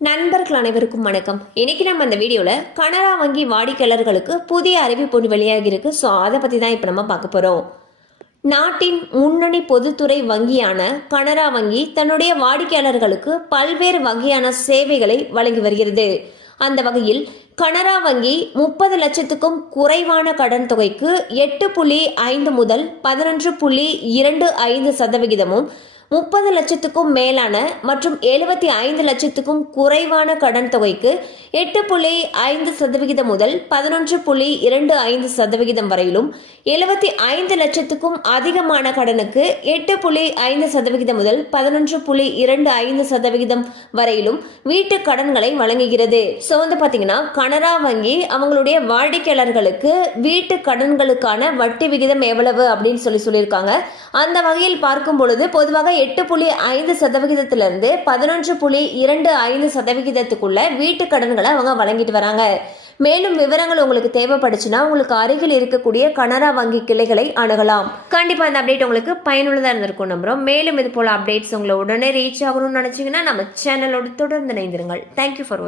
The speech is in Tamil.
நண்பர்கள் அனைவருக்கும் வணக்கம். இன்னைக்கு நம்ம அந்த வீடியோவில் கனரா வங்கி வாடிக்கையாளர்களுக்கு புதிய அறிவிப்பு ஒன்று வெளியாகியிருக்கு ஸோ அதை பற்றி தான் இப்போ நம்ம பார்க்க போகிறோம் நாட்டின் முன்னணி பொதுத்துறை வங்கியான கனரா வங்கி தன்னுடைய வாடிக்கையாளர்களுக்கு பல்வேறு வகையான சேவைகளை வழங்கி வருகிறது. அந்த வகையில் கனரா வங்கி முப்பது லட்சத்துக்கும் குறைவான கடன் தொகைக்கு எட்டு புள்ளி ஐந்து முதல் பதினொன்று புள்ளி இரண்டு ஐந்து சதவிகிதமும் முப்பது லட்சத்துக்கும் மேலான மற்றும் எழுபத்தி ஐந்து லட்சத்துக்கும் குறைவான கடன் தொகைக்கு எட்டு புள்ளி ஐந்து சதவிகிதம் முதல் பதினொன்று புள்ளி இரண்டு ஐந்து சதவிகிதம் வரையிலும் எழுபத்தி ஐந்து லட்சத்துக்கும் அதிகமான கடனுக்கு எட்டு புள்ளி ஐந்து சதவிகிதம் முதல் பதினொன்று புள்ளி இரண்டு ஐந்து சதவிகிதம் வரையிலும் வீட்டு கடன்களை வழங்குகிறது. ஸோ வந்து பார்த்தீங்கன்னா கனரா வங்கி அவங்களுடைய வாடிக்கையாளர்களுக்கு வீட்டு கடன்களுக்கான வட்டி விகிதம் எவ்வளவு அப்படின்னு சொல்லி சொல்லியிருக்காங்க. அந்த வகையில் பார்க்கும் பொழுது பொதுவாக எட்டு புள்ளி ஐந்து சதவிகிதத்திலிருந்து பதினொன்று புள்ளி இரண்டு ஐந்து சதவிகிதத்துக்குள்ள வீட்டு கடன்களை அவங்க வழங்கிட்டு வராங்க. மேலும் விவரங்கள் உங்களுக்கு தேவைப்படுச்சுன்னா உங்களுக்கு அருகில் இருக்கக்கூடிய கனரா வங்கி கிளைகளை அணுகலாம். கண்டிப்பாக இந்த அப்டேட் உங்களுக்கு பயனுள்ளதாக இருந்திருக்கும் நம்புறோம். மேலும் இது போல அப்டேட்ஸ் உங்களை உடனே ரீச் ஆகணும்னு நினச்சிங்கன்னா நம்ம சேனலோடு தொடர்ந்து இணைந்திருங்கள். தேங்க்யூ ஃபார் வாட்சிங்